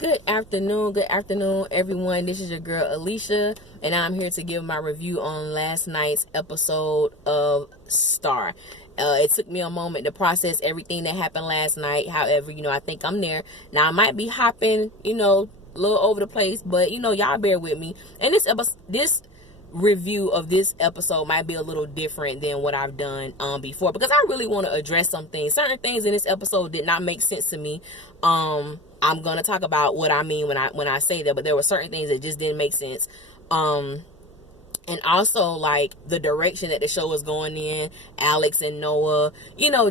Good afternoon, everyone. This is your girl Alicia, and I'm here to give my review on last night's episode of Star. It took me a moment to process everything that happened last night. However, I think I'm there. Now, I might be hopping, a little over the place, but, y'all bear with me. And this review of this episode might be a little different than what I've done before, because I really want to address some things. Certain things in this episode did not make sense to me. I'm gonna talk about what I mean when I say that, but there were certain things that just didn't make sense. And also, like, the direction that the show was going in, Alex and Noah,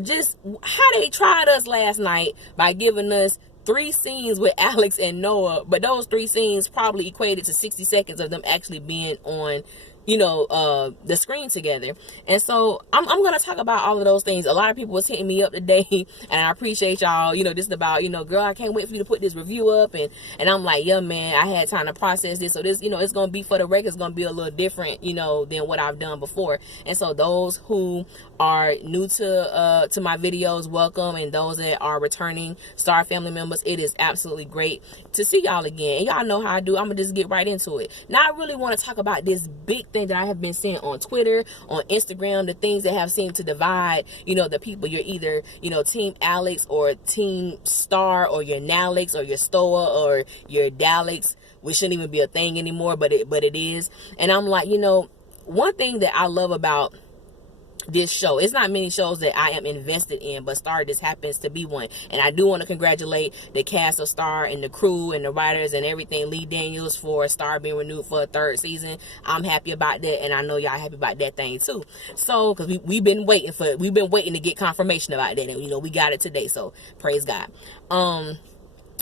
just how they tried us last night by giving us 3 scenes with Alex and Noah, but those 3 scenes probably equated to 60 seconds of them actually being on the screen together. And so I'm going to talk about all of those things. A lot of people was hitting me up today, and I appreciate y'all, just about, girl, I can't wait for you to put this review up. And I'm like, yeah, man, I had time to process this. So this, it's going to be, for the record, it's going to be a little different, than what I've done before. And so those who are new to my videos, welcome. And those that are returning Star family members, it is absolutely great to see y'all again. And y'all know how I do. I'm going to just get right into it. Now, I really want to talk about this big thing that I have been seeing on Twitter, on Instagram, the things that have seemed to divide, the people. You're either, Team Alex or Team Star, or you're Nalex or you're Stoa or you're Daleks, which shouldn't even be a thing anymore, but it is. And I'm like, one thing that I love about this show, it's not many shows that I am invested in, but Star just happens to be one. And I do want to congratulate the cast of Star and the crew and the writers and everything, Lee Daniels, for Star being renewed for a 3rd season. I'm happy about that, and I know y'all happy about that thing too. So, because we've been waiting to get confirmation about that, and we got it today, so praise God.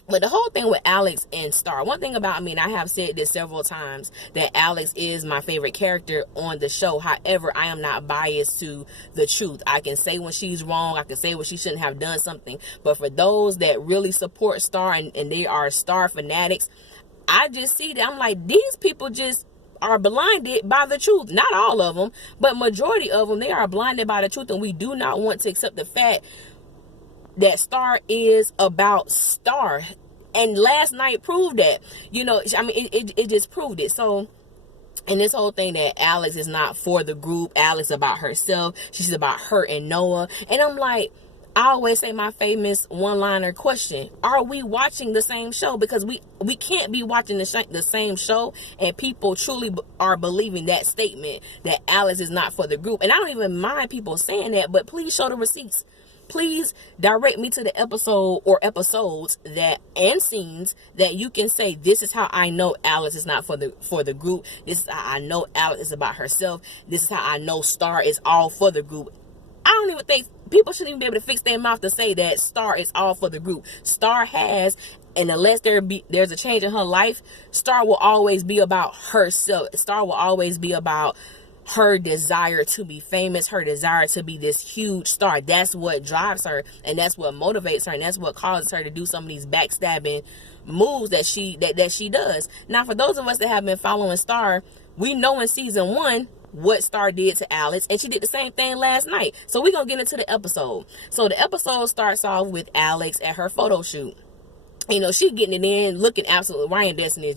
But the whole thing with Alex and Star, one thing about me, and I have said this several times, that Alex is my favorite character on the show. However, I am not biased to the truth. I can say when she's wrong. I can say when she shouldn't have done something. But for those that really support Star and they are Star fanatics, I just see that. I'm like, these people just are blinded by the truth. Not all of them, but majority of them, they are blinded by the truth. And we do not want to accept the fact that Star is about Star. And last night proved that. It just proved it. So, and this whole thing that Alex is not for the group, Alex about herself, she's about her and Noah. And I'm like, I always say my famous one-liner question: are we watching the same show? Because we can't be watching the same show and people truly are believing that statement that Alex is not for the group. And I don't even mind people saying that, but please show the receipts. Please direct me to the episode or episodes and scenes that you can say, this is how I know Alex is not for the group. This is how I know Alex is about herself. This is how I know Star is all for the group. I don't even think people shouldn't even be able to fix their mouth to say that Star is all for the group. Star has, and unless there's a change in her life, Star will always be about herself. Star will always be about her desire to be famous, her desire to be this huge star. That's what drives her, and that's what motivates her, and that's what causes her to do some of these backstabbing moves that she does. Now, for those of us that have been following Star, we know in season 1 what Star did to Alex, and she did the same thing last night. So we're gonna get into the episode. So the episode starts off with Alex at her photo shoot. She getting it in, looking absolutely, Ryan Destiny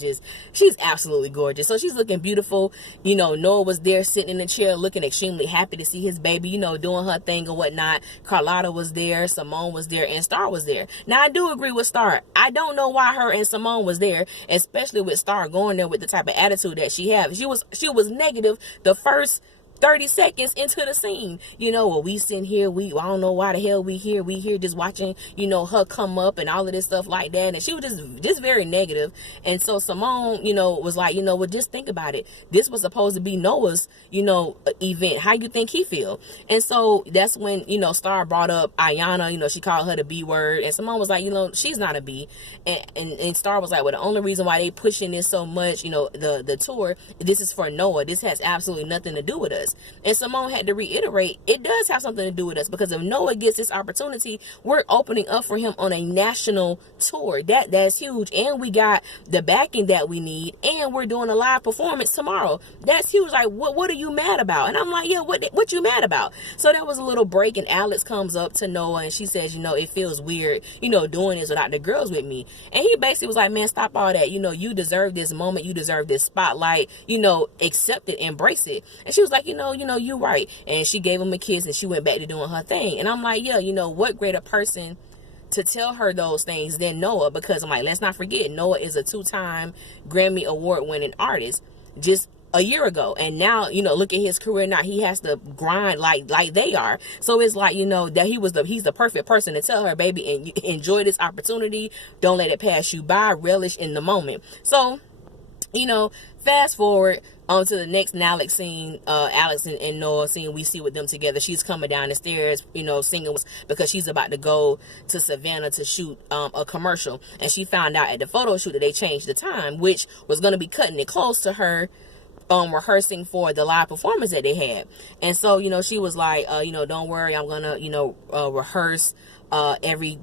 she's absolutely gorgeous. So she's looking beautiful. Noah was there sitting in the chair looking extremely happy to see his baby, doing her thing and whatnot. Carlotta was there, Simone was there, and Star was there. Now, I do agree with Star. I don't know why her and Simone was there, especially with Star going there with the type of attitude that she had. She was negative the first 30 seconds into the scene. Well, we sitting here, I don't know why the hell we here just watching, her come up and all of this stuff like that. And she was just very negative. And so Simone, was like, well, just think about it. This was supposed to be Noah's, event. How you think he feel? And so that's when, Star brought up Ayana, she called her the B word. And Simone was like, she's not a B. And Star was like, well, the only reason why they pushing this so much, the tour, this is for Noah. This has absolutely nothing to do with us. us. And Simone had to reiterate, it does have something to do with us, because if Noah gets this opportunity, we're opening up for him on a national tour. That's huge. And we got the backing that we need, and we're doing a live performance tomorrow. That's huge. Like, what are you mad about? And I'm like, yeah, what you mad about? So there was a little break, and Alex comes up to Noah and she says, it feels weird, doing this without the girls with me. And he basically was like, man, stop all that. You deserve this moment. You deserve this spotlight. Accept it, embrace it. And she was like, you right. And she gave him a kiss and she went back to doing her thing. And I'm like, yeah, what greater person to tell her those things than Noah? Because I'm like, let's not forget, Noah is a 2-time Grammy Award winning artist just a year ago. And now, look at his career now. He has to grind like they are. So it's like, that he's the perfect person to tell her, baby, and enjoy this opportunity. Don't let it pass you by. Relish in the moment. So, fast forward to the next Alex scene, Alex and Noah scene, we see with them together. She's coming down the stairs, singing because she's about to go to Savannah to shoot a commercial. And she found out at the photo shoot that they changed the time, which was going to be cutting it close to her rehearsing for the live performance that they had. And so, she was like, don't worry, I'm gonna, rehearse every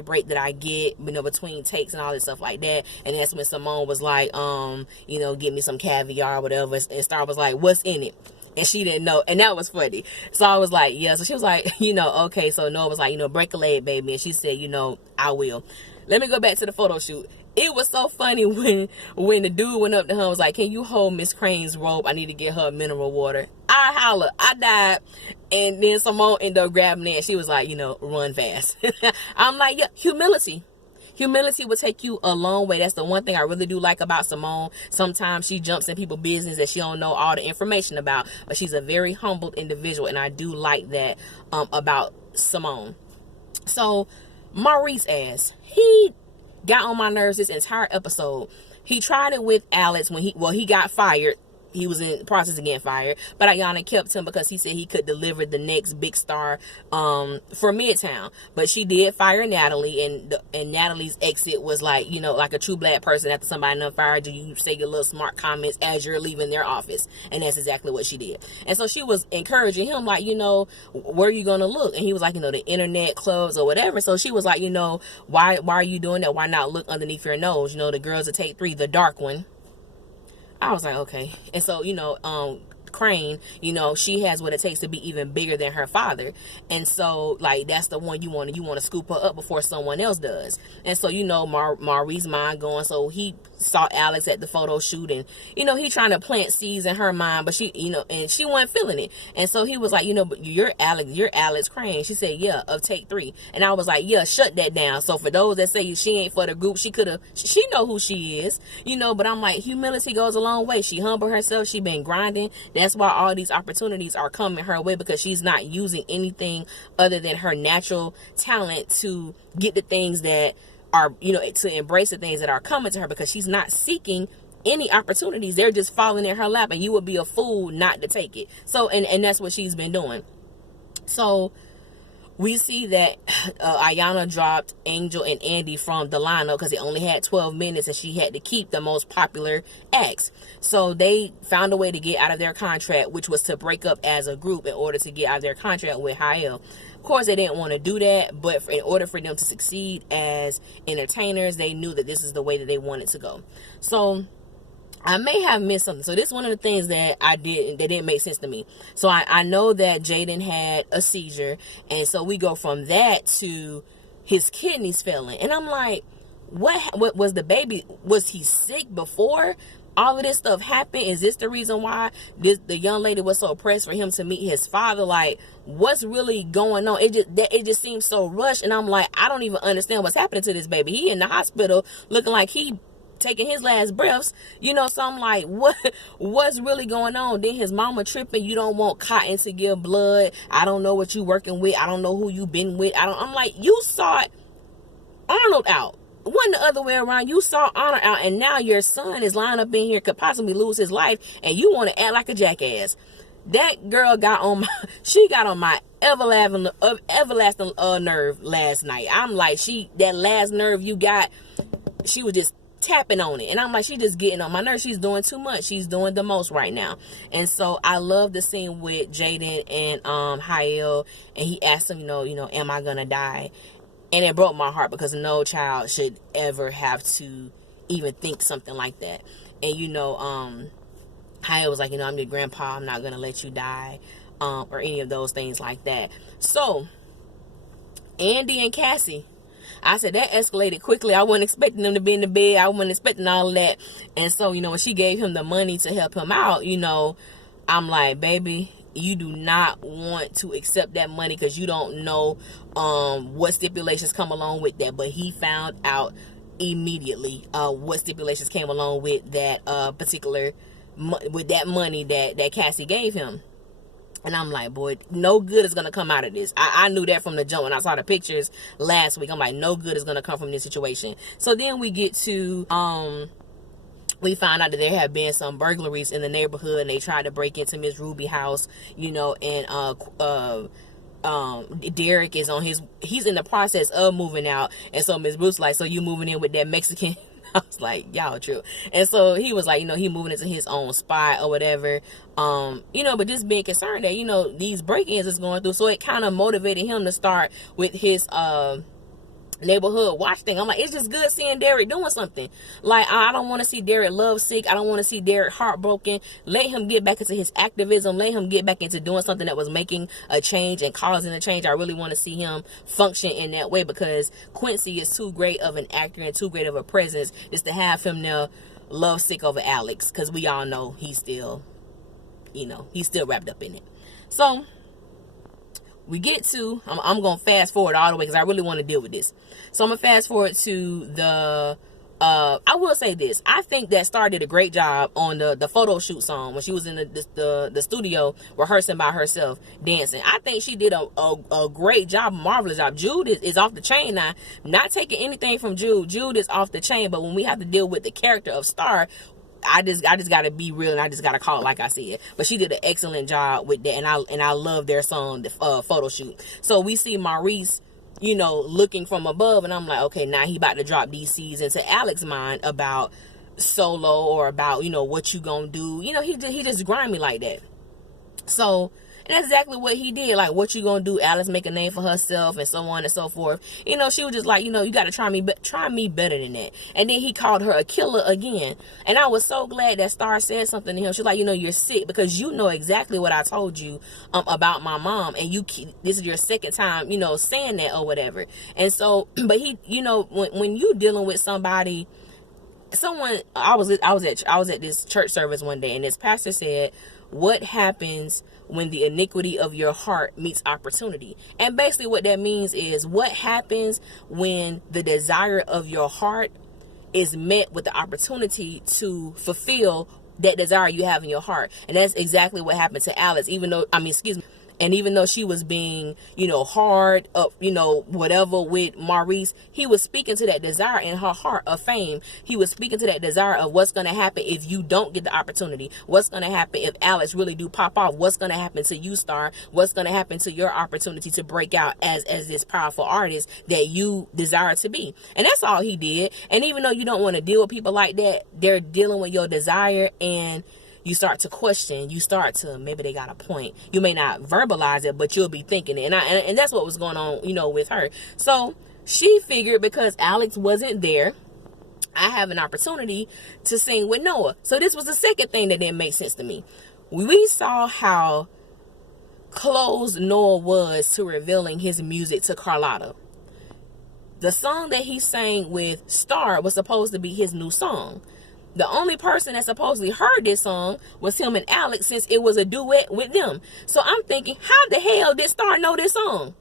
break that I get, between takes and all this stuff like that. And that's when Simone was like, get me some caviar or whatever. And Star was like, what's in it? And she didn't know. And that was funny. So I was like, yeah. So she was like, okay. So Noah was like, break a leg, baby. And she said, I will. Let me go back to the photo shoot. It was so funny when the dude went up to her and was like, can you hold Miss Crane's robe? I need to get her mineral water. I holler. I died. And then Simone ended up grabbing it and she was like, run fast. I'm like, yeah, humility. Humility will take you a long way. That's the one thing I really do like about Simone. Sometimes she jumps in people's business that she don't know all the information about, but she's a very humbled individual, and I do like that about Simone. So Maurice ass, he got on my nerves this entire episode. He tried it with Alex when he got fired. He was in the process of getting fired, but Ayanna kept him because he said he could deliver the next big star for Midtown. But she did fire Natalie, and Natalie's exit was like, like a true black person. After somebody done fired you say your little smart comments as you're leaving their office, and that's exactly what she did. And so she was encouraging him, like, where are you gonna look? And he was like, the internet clubs or whatever. So she was like, why are you doing that? Why not look underneath your nose? The girls that take 3, the dark one. I was like, okay. And so, Crane, she has what it takes to be even bigger than her father. And so, like, that's the one you want to scoop her up before someone else does. And so, Maurice's mind going, so he saw Alex at the photo shoot, and he trying to plant seeds in her mind, but she and she wasn't feeling it. And so he was like, but you're Alex Crane. She said, yeah, of Take 3. And I was like, yeah, shut that down. So for those that say she ain't for the group, she know who she is, but I'm like, humility goes a long way. She humbled herself. She been grinding. That's why all these opportunities are coming her way, because she's not using anything other than her natural talent to get the things that are, to embrace the things that are coming to her, because she's not seeking any opportunities. They're just falling in her lap, and you would be a fool not to take it. So, and that's what she's been doing. So we see that Ayanna dropped Angel and Andy from the lineup because they only had 12 minutes and she had to keep the most popular acts. So they found a way to get out of their contract, which was to break up as a group in order to get out of their contract with Hael. Of course, they didn't want to do that, but in order for them to succeed as entertainers, they knew that this is the way that they wanted to go. So I may have missed something. So this is one of the things that that didn't make sense to me. So I know that Jaden had a seizure, and so we go from that to his kidneys failing. And I'm like, what was the baby? Was he sick before all of this stuff happened? Is this the reason why the young lady was so pressed for him to meet his father? Like, what's really going on? It just seems so rushed. And I'm like, I don't even understand what's happening to this baby. He in the hospital looking like he taking his last breaths, so I'm like, what's really going on? Then his mama tripping, you don't want Cotton to give blood. I don't know what you working with. I don't know who you been with. I'm like, you sought Arnold out. It wasn't the other way around. You saw Honor out, and now your son is lying up in here, could possibly lose his life, and you want to act like a jackass. That girl got on my everlasting nerve last night. I'm like, that last nerve you got, she was just tapping on it. And I'm like, she just getting on my nerves. She's doing too much. She's doing the most right now. And so I love the scene with Jaden and Hael, and he asked him, am I gonna die? And it broke my heart, because no child should ever have to even think something like that. And Hael was like, I'm your grandpa, I'm not gonna let you die, or any of those things like that. So Andy and Cassie, I said that escalated quickly. I wasn't expecting them to be in the bed. I wasn't expecting all of that. And so, when she gave him the money to help him out, I'm like, baby, you do not want to accept that money, because you don't know what stipulations come along with that. But he found out immediately what stipulations came along with that particular with that money that Cassie gave him. And I'm like, boy, no good is going to come out of this. I knew that from the jump when I saw the pictures last week. I'm like, no good is going to come from this situation. So then we get to, we found out that there have been some burglaries in the neighborhood, and they tried to break into Miss Ruby's house, and Derek is he's in the process of moving out. And so Miss Bruce like, so you moving in with that Mexican? I was like, y'all true. And so he was like, he moving into his own spot or whatever. But just being concerned that, these break-ins is going through. So it kind of motivated him to start with his neighborhood watch thing. I'm like, it's just good seeing Derek doing something. Like, I don't want to see Derek lovesick. I don't want to see Derek heartbroken. Let him get back into his activism. Let him get back into doing something that was making a change and causing a change. I really want to see him function in that way, because Quincy is too great of an actor and too great of a presence just to have him there lovesick over Alex, because we all know he's still wrapped up in it. So we get to, I'm going to fast forward all the way, because I really want to deal with this. So I'm going to fast forward to the, I will say this. I think that Star did a great job on the photo shoot song when she was in the studio rehearsing by herself, dancing. I think she did a great job, a marvelous job. Jude is off the chain now. Not taking anything from Jude. Jude is off the chain, but when we have to deal with the character of Star, I just got to be real, and I just got to call it like I said. But she did an excellent job with that, and I love their song, the photo shoot. So we see Maurice, looking from above, and I'm like, okay, now he about to drop these seeds into Alex's mind about Solo, or about, what you gonna do. He just grimy like that. So, and that's exactly what he did. Like, what you gonna do? Alex make a name for herself, and so on and so forth. She was just like, you got to try me better than that. And then he called her a killer again. And I was so glad that Star said something to him. She's like, you're sick, because you know exactly what I told you about my mom, and this is your second time, saying that or whatever. And so, but he, when you dealing with somebody, I was at this church service one day, and this pastor said, what happens when the iniquity of your heart meets opportunity? And basically what that means is, what happens when the desire of your heart is met with the opportunity to fulfill that desire you have in your heart. And that's exactly what happened to Alex. And even though she was being, hard up, whatever with Maurice, he was speaking to that desire in her heart of fame. He was speaking to that desire of what's going to happen if you don't get the opportunity. What's going to happen if Alex really do pop off? What's going to happen to you, Star? What's going to happen to your opportunity to break out as this powerful artist that you desire to be? And that's all he did. And even though you don't want to deal with people like that, they're dealing with your desire, and you start to question, maybe they got a point. You may not verbalize it, but you'll be thinking it. And that's what was going on, with her. So she figured, because Alex wasn't there, I have an opportunity to sing with Noah. So this was the second thing that didn't make sense to me. We saw how close Noah was to revealing his music to Carlotta. The song that he sang with Star was supposed to be his new song. The only person that supposedly heard this song was him and Alex, since it was a duet with them. So I'm thinking, how the hell did Star know this song?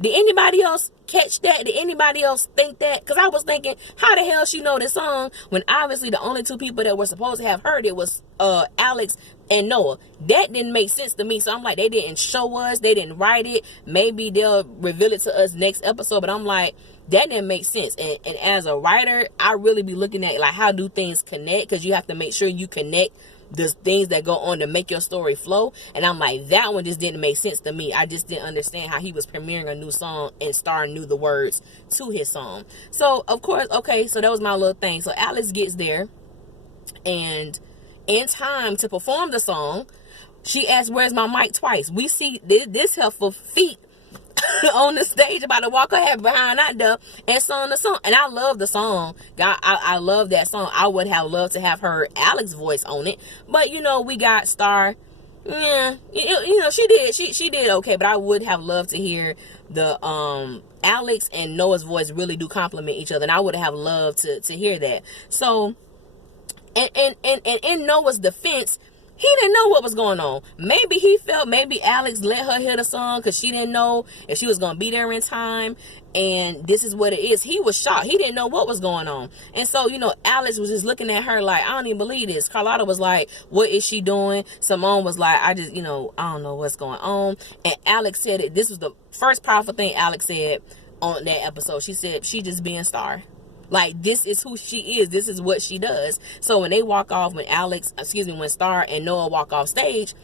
Did anybody else catch that? Did anybody else think that? Because I was thinking, how the hell she know this song when obviously the only two people that were supposed to have heard it was Alex and Noah. That didn't make sense to me. So I'm like, they didn't show us. They didn't write it. Maybe they'll reveal it to us next episode. But I'm like, that didn't make sense. And as a writer, I really be looking at, like, how do things connect? Because you have to make sure you connect the things that go on to make your story flow. And I'm like, that one just didn't make sense to me. I just didn't understand how he was premiering a new song and Star knew the words to his song. So of course, okay, so that was my little thing. So Alex gets there, and in time to perform the song, she asked, "Where's my mic?" twice. We see this helpful feet on the stage about to walk her head behind out there and sung the song. And I love the song. I love that song. I would have loved to have heard Alex's voice on it, but you know, we got Star. Yeah, you know, she did okay, but I would have loved to hear the Alex and Noah's voice really do complement each other, and I would have loved to hear that. So and in Noah's defense, he didn't know what was going on. Maybe he felt maybe Alex let her hear the song because she didn't know if she was going to be there in time. And this is what it is. He was shocked. He didn't know what was going on. And so, you know, Alex was just looking at her like, I don't even believe this. Carlotta was like, what is she doing? Simone was like, I don't know what's going on. And Alex said it. This was the first powerful thing Alex said on that episode. She said, she just being Star. Like, this is who she is. This is what she does. So when they walk off, when Star and Noah walk off stage,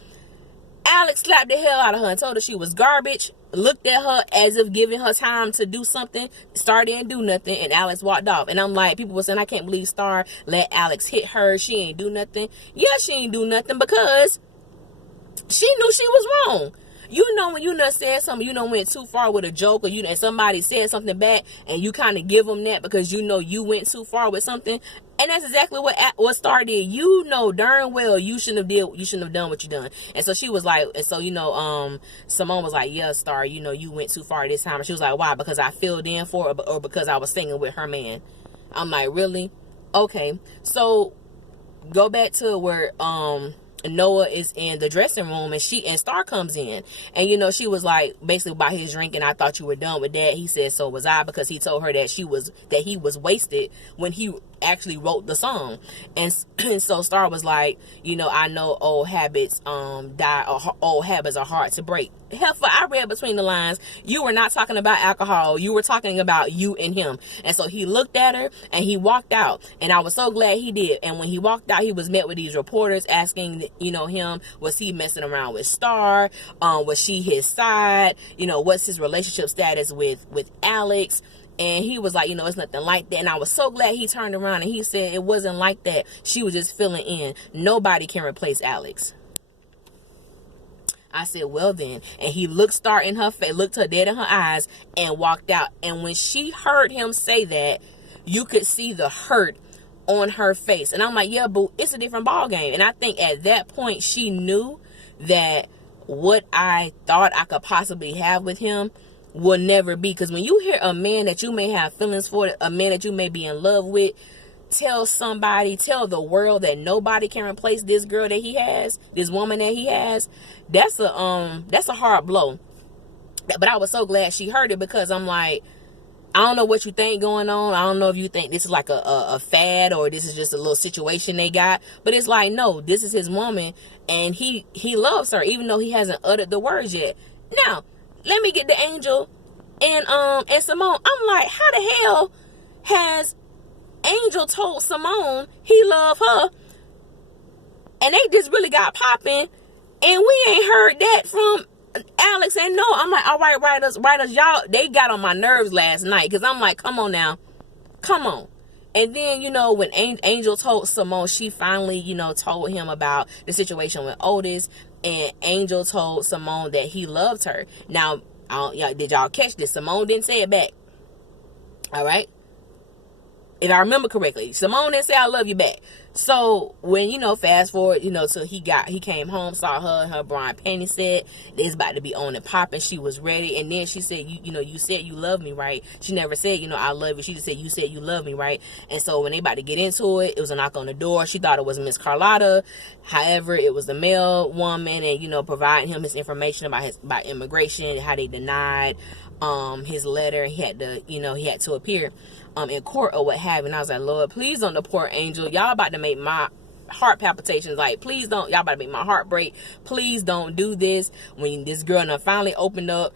Alex slapped the hell out of her and told her she was garbage, looked at her as if giving her time to do something. Star didn't do nothing, and Alex walked off. And I'm like, people were saying, I can't believe Star let Alex hit her. She ain't do nothing. Yeah, she ain't do nothing because she knew she was wrong. You know, when you done said something, you done went too far with a joke, or and somebody said something back, and you kind of give them that because you know you went too far with something. And that's exactly what Star did. You know darn well you shouldn't have done what you done. And so she was like, and so, you know, Simone was like, yeah, Star, you know, you went too far this time. And she was like, why? Because I filled in for her, or because I was singing with her man. I'm like, really? Okay. So go back to where Noah is in the dressing room, and Star comes in, and you know, she was like, basically about his drinking, I thought you were done with that. He said, so was I, because he told her that he was wasted when he actually wrote the song. And so Star was like, you know, I know old habits die, or old habits are hard to break. Heifer, I read between the lines. You were not talking about alcohol. You were talking about you and him. And so he looked at her and he walked out. And I was so glad he did. And when he walked out, he was met with these reporters asking, you know, him, was he messing around with Star? Was she his side? You know, what's his relationship status with Alex? And he was like, you know, it's nothing like that. And I was so glad he turned around and he said it wasn't like that. She was just filling in. Nobody can replace Alex. I said, well then. And he looked Star in her face, looked her dead in her eyes, and walked out. And when she heard him say that, you could see the hurt on her face. And I'm like, yeah, boo, it's a different ball game. And I think at that point she knew that what I thought I could possibly have with him will never be. Because when you hear a man that you may have feelings for, a man that you may be in love with, tell the world that nobody can replace this girl that he has, this woman that he has, that's a hard blow. But I was so glad she heard it, because I'm like, I don't know what you think going on. I don't know if you think this is like a fad, or this is just a little situation they got. But it's like, no, this is his woman, and he loves her, even though he hasn't uttered the words yet. Now, let me get the Angel and Simone. I'm like, how the hell has Angel told Simone he loved her, and they just really got popping, and we ain't heard that from Alex and Noah? I'm like, all right, writers, y'all, they got on my nerves last night, because I'm like, come on now, come on. And then, you know, when Angel told Simone, she finally, you know, told him about the situation with Otis, and Angel told Simone that he loved her. Now, did y'all catch this? Simone didn't say it back. All right? If I remember correctly, Simone didn't say I love you back. So when, you know, fast forward, you know, till he came home, saw her and her bra and panty set, it's about to be on and popping. She was ready, and then she said, you said you love me, right? She never said, you know, I love you. She just said, you said you love me, right? And so when they about to get into it, it was a knock on the door. She thought it was Miss Carlotta. However, it was the mail woman, and, you know, providing him his information about immigration, how they denied his letter. He had to appear in court or what have you. And I was like, Lord, please don't deport Angel. Y'all about to make my heart palpitations. Like, please don't. Y'all about to make my heart break. Please don't do this. When this girl finally opened up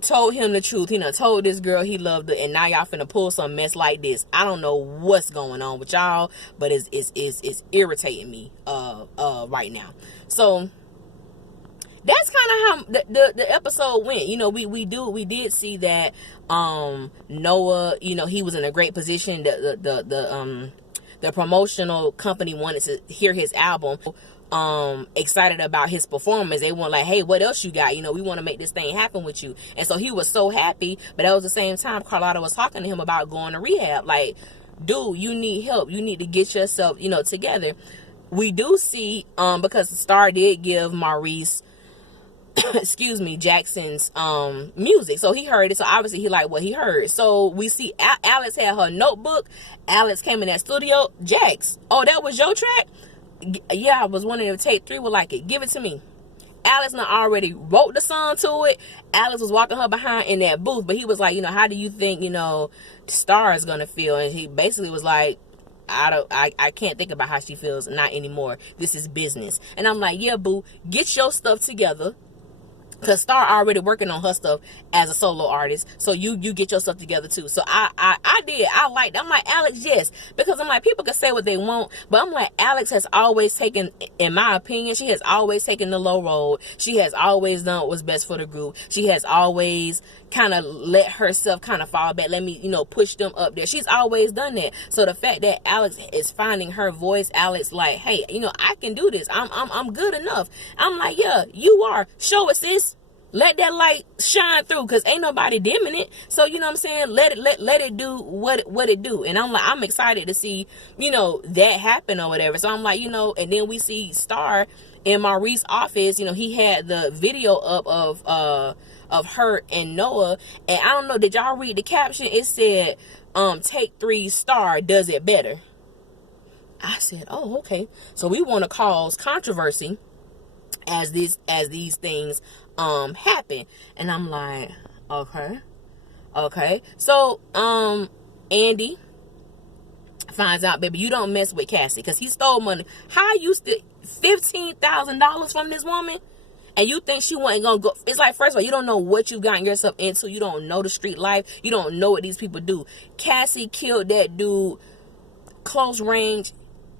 told him the truth. He done told this girl he loved her, and now y'all finna pull some mess like this. I don't know what's going on with y'all, but it's irritating me right now. So that's kind of how the episode went. You know, we did see that Noah, you know, he was in a great position. The promotional company wanted to hear his album. Excited about his performance. They want like, hey, what else you got? You know, we want to make this thing happen with you. And so he was so happy, but at the same time, Carlotta was talking to him about going to rehab. Like, dude, you need help. You need to get yourself, you know, together. We do see, because Star did give Maurice excuse me, Jackson's music, so he heard it, so obviously he liked what he heard. So we see Alex had her notebook. Alex came in that studio. Jax, oh, that was your track? Yeah, I was wondering if Take 3 would like it. Give it to me. Alex already wrote the song to it. Alex was walking her behind in that booth, but he was like, you know, how do you think, you know, Star is gonna feel? And he basically was like, I can't think about how she feels, not anymore. This is business. And I'm like, yeah, boo, get your stuff together. Because Star already working on her stuff as a solo artist. So you get your stuff together too. So I liked, I'm like, Alex, yes. Because I'm like, people can say what they want. But I'm like, Alex has always taken, in my opinion, she has always taken the low road. She has always done what's best for the group. She has always kind of let herself kind of fall back. Let me, you know, push them up there. She's always done that. So the fact that Alex is finding her voice, Alex like, hey, you know, I can do this. I'm good enough. I'm like, yeah, you are. Show us this. Let that light shine through, because ain't nobody dimming it. So, you know what I'm saying? Let it do what it do. And I'm like, I'm excited to see, you know, that happen or whatever. So I'm like, you know, and then we see Star in Maurice's office. You know, he had the video up of her and Noah. And I don't know, did y'all read the caption? It said, Take 3 Star does it better. I said, oh, okay. So we want to cause controversy as these things happen. And I'm like, okay. So Andy finds out, baby, you don't mess with Cassie, because he stole money. How you still $15,000 from this woman, and you think she wasn't gonna go? It's like, first of all, you don't know what you've gotten yourself into. You don't know the street life. You don't know what these people do. Cassie killed that dude close range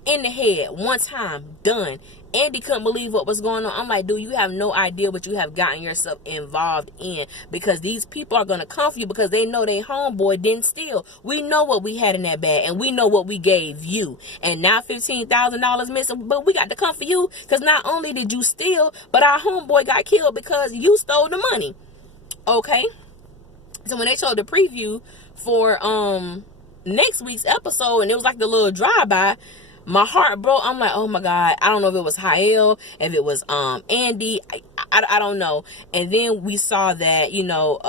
in the head one time, done. Andy couldn't believe what was going on. I'm like, dude, you have no idea what you have gotten yourself involved in, because these people are going to come for you because they know their homeboy didn't steal. We know what we had in that bag, and we know what we gave you. And now $15,000 missing, but we got to come for you because not only did you steal, but our homeboy got killed because you stole the money. Okay? So when they showed the preview for next week's episode, and it was like the little drive-by, my heart broke. I'm like, oh my God. I don't know if it was Hael, if it was Andy. I don't know. And then we saw that, you know,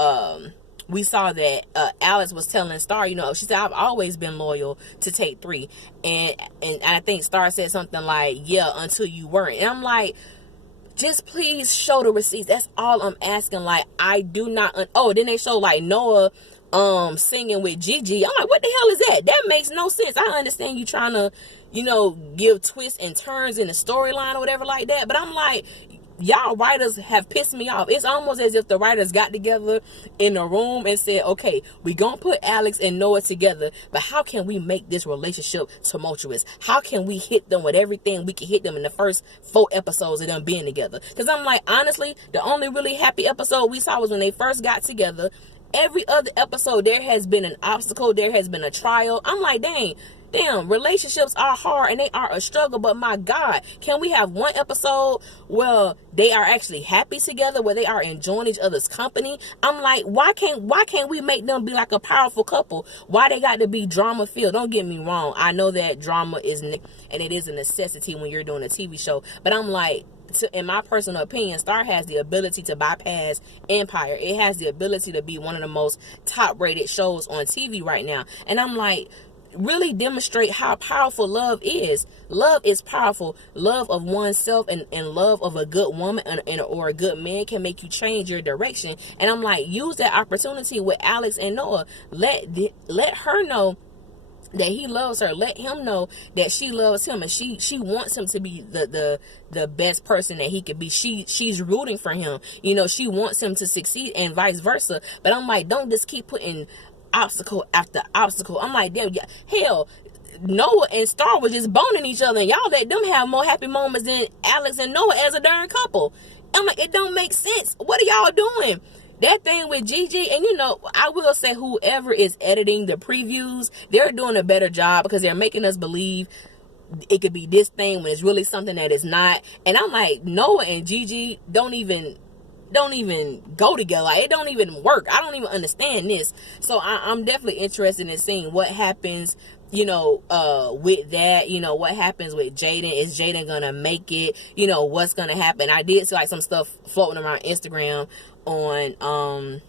Alex was telling Star, you know, she said, I've always been loyal to Take 3. And I think Star said something like, yeah, until you weren't. And I'm like, just please show the receipts. That's all I'm asking. Like, I do not. Then they show like Noah singing with Gigi. I'm like, what the hell is that? That makes no sense. I understand you trying to, you know, give twists and turns in the storyline or whatever like that, but I'm like, y'all writers have pissed me off. It's almost as if the writers got together in a room and said, okay, we gonna put Alex and Noah together, but how can we make this relationship tumultuous? How can we hit them with everything we can hit them in the first 4 episodes of them being together? Because I'm like, honestly, the only really happy episode we saw was when they first got together. Every other episode, there has been an obstacle. There has been a trial. I'm like, damn, relationships are hard and they are a struggle. But my God, can we have one episode where they are actually happy together, where they are enjoying each other's company? I'm like, why can't we make them be like a powerful couple? Why they got to be drama filled? Don't get me wrong. I know that drama is, and it is a necessity when you're doing a TV show. But I'm like, in my personal opinion, Star has the ability to bypass Empire. It has the ability to be one of the most top-rated shows on TV right now. And I'm like, really demonstrate how powerful love is. Love is powerful. Love of oneself and love of a good woman or a good man can make you change your direction. And I'm like, use that opportunity with Alex and Noah. Let her know that he loves her. Let him know that she loves him, and she wants him to be the best person that he could be. She's rooting for him. You know, she wants him to succeed, and vice versa. But I'm like, don't just keep putting obstacle after obstacle. I'm like, damn, hell, Noah and Star was just boning each other, and y'all let them have more happy moments than Alex and Noah as a darn couple. I'm like, it don't make sense. What are y'all doing? That thing with Gigi, and you know, I will say whoever is editing the previews, they're doing a better job, because they're making us believe it could be this thing when it's really something that is not. And I'm like, Noah and Gigi don't even go together. Like, it don't even work. I don't even understand this. So I'm definitely interested in seeing what happens, you know, with that. You know, what happens with Jaden. Is Jaden gonna make it? You know, what's gonna happen? I did see like some stuff floating around Instagram on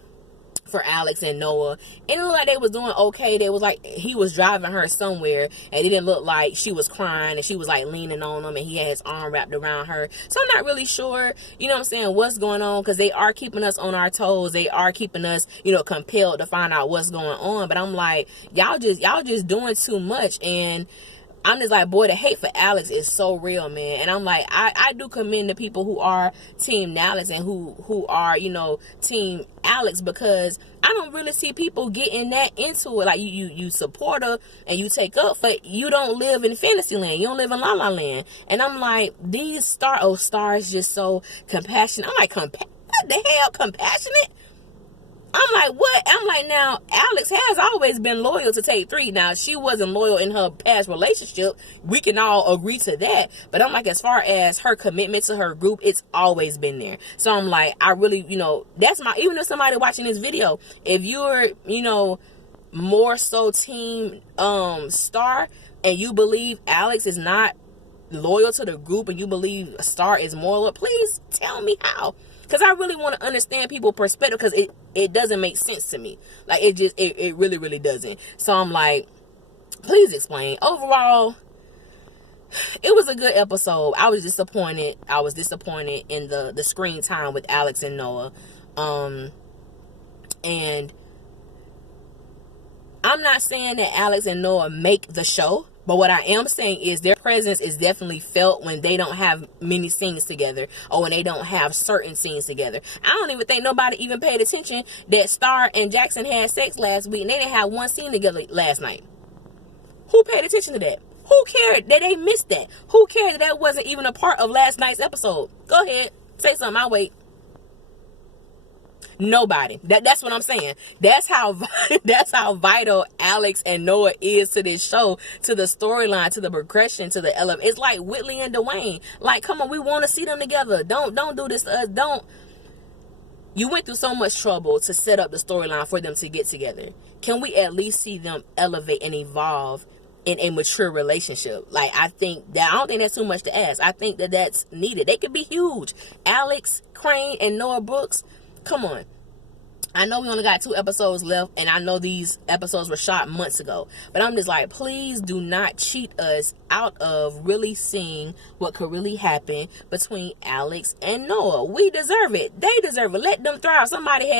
for Alex and Noah, and it looked like they was doing okay. They was like, he was driving her somewhere, and it didn't look like she was crying, and she was like leaning on him, and he had his arm wrapped around her. So I'm not really sure, you know what I'm saying, what's going on, because they are keeping us on our toes. They are keeping us, you know, compelled to find out what's going on. But I'm like, y'all just doing too much. And I'm just like, boy, the hate for Alex is so real, man. And I'm like, I do commend the people who are Team Alex and who are, you know, Team Alex, because I don't really see people getting that into it. Like, you support her and you take up, but you don't live in fantasy land. You don't live in La La Land. And I'm like, these stars just so compassionate. I'm like, what the hell, compassionate? I'm like, what? I'm like, now, Alex has always been loyal to Take 3. Now, she wasn't loyal in her past relationship. We can all agree to that. But I'm like, as far as her commitment to her group, it's always been there. So I'm like, I really, you know, even if somebody watching this video, if you're, you know, more so Team Star, and you believe Alex is not loyal to the group, and you believe Star is more loyal, please tell me how. Because I really want to understand people's perspective, because it doesn't make sense to me. Like, it really, really doesn't. So I'm like, please explain. Overall, it was a good episode. I was disappointed. In the screen time with Alex and Noah. And I'm not saying that Alex and Noah make the show. But what I am saying is their presence is definitely felt when they don't have many scenes together, or when they don't have certain scenes together. I don't even think nobody even paid attention that Star and Jackson had sex last week, and they didn't have one scene together last night. Who paid attention to that? Who cared that they missed that? Who cared that that wasn't even a part of last night's episode? Go ahead, say something, I'll wait. Nobody. That's what I'm saying. That's how vital Alex and Noah is to this show, to the storyline, to the progression, to the element. It's like Whitley and Dwayne. Like, come on, we want to see them together. Don't do this to us. Don't. You went through so much trouble to set up the storyline for them to get together. Can we at least see them elevate and evolve in a mature relationship? Like, I don't think that's too much to ask. I think that that's needed. They could be huge. Alex Crane and Noah Brooks. Come on. I know we only got 2 episodes left, and I know these episodes were shot months ago, but I'm just like, please do not cheat us out of really seeing what could really happen between Alex and Noah. We deserve it. They deserve it. Let them thrive. Somebody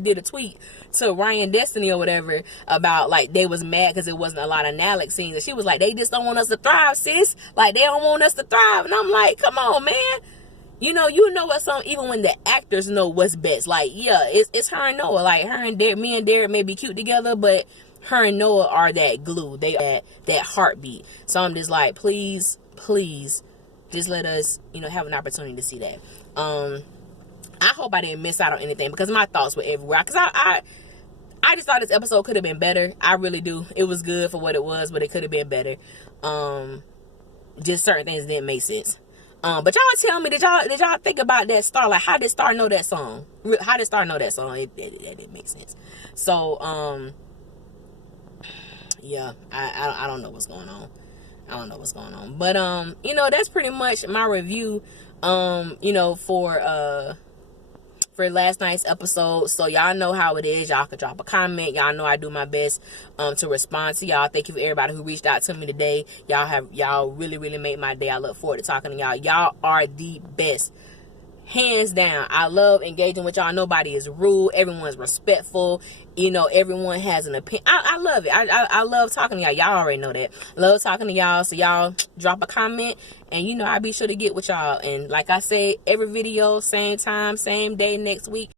did a tweet to Ryan Destiny or whatever about, like, they was mad because it wasn't a lot of Alex scenes, and she was like, they just don't want us to thrive, sis. Like, they don't want us to thrive. And I'm like, come on, man. You know what's song, even when the actors know what's best. Like, yeah, it's her and Noah. Like, her and Derek, me and Derek may be cute together, but her and Noah are that glue. They are that heartbeat. So I'm just like, please, just let us, have an opportunity to see that. I hope I didn't miss out on anything, because my thoughts were everywhere. Because I just thought this episode could have been better. I really do. It was good for what it was, but it could have been better. Just certain things didn't make sense. But y'all tell me, did y'all think about that Star? Like, how did Star know that song? How did Star know that song? It didn't make sense. So, yeah, I don't know what's going on. But, that's pretty much my review, for last night's episode. So y'all know how it is. Y'all can drop a comment. Y'all know I do my best to respond to y'all. Thank you for everybody who reached out to me today. Y'all really, really made my day. I look forward to talking to y'all. Y'all are the best. Hands down, I love engaging with y'all. Nobody is rude. Everyone's respectful. You know, everyone has an opinion. I love it. I love talking to y'all. Y'all already know that. Love talking to y'all. So y'all drop a comment, and you know, I'll be sure to get with y'all. And like I said, every video, same time, same day next week.